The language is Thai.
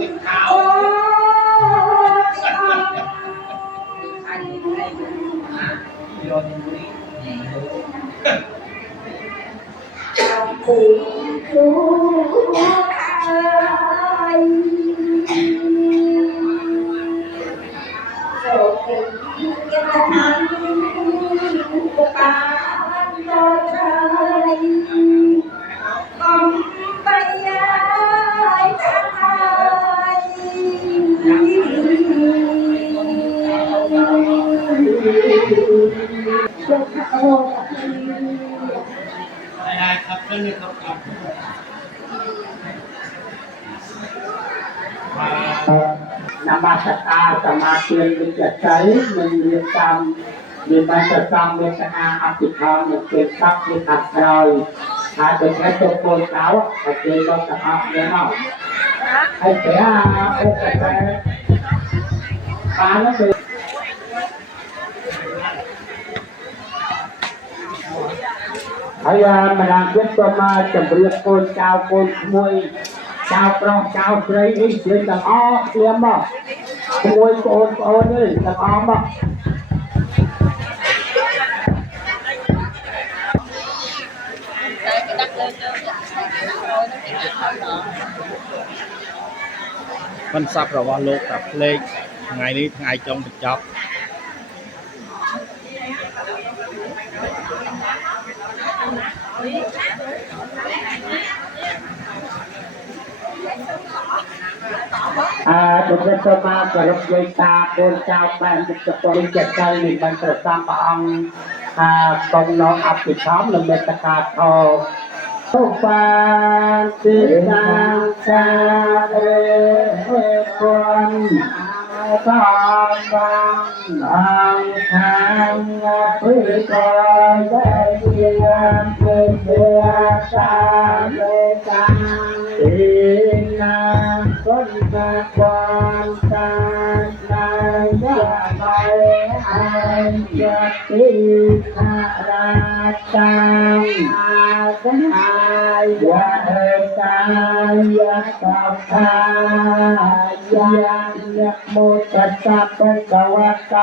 ติดขาวโยนบุรีกูรู้ใครโลกที่ยังนั้นก็ปานต่อใจต้องไปย้ายทางได้ครับเรื่องนี้ครับนมัสการสมาธิเป็นจัดใจมันเรียนตามเรียนมาจะจำเวทนาอภิธรรมเป็นทรัพย์ที่ขัดเกลาถ้าเป็นแค่ตัวโกนเท้าแต่เจอก็จะเอาเนื้อเอาให้เสียโอ้แต่ตาแล้วเป็นพยายามมาดังเพื่อนตัวมาจะเรียกโกนเจ้าโกนขโมยเจ้าปลอกเจ้าใครนี่เสียงต่างอ้อเสียงบ่ขโมยโกนนี่ต่างอ้อบ่มันซับระว่าโลกกับเลขไงนี้ไงจงติดจ็อบดุจสมาเกิดเวตาโกนเจ้าแปนจะปริจัดใจในบรรดาสามอังตรงน้องอับปิดท้อมลงเมตกาทอทุกปานติสังสาเรคนตามบังอังทางพิกรได้เพียงเป็นเดียสาเมตังอินาคนตะวันตาในยะไปอันจะติขาราตังอาสังหายะเอกายะสัพพายะยะโมตัสสะภะคะวะโต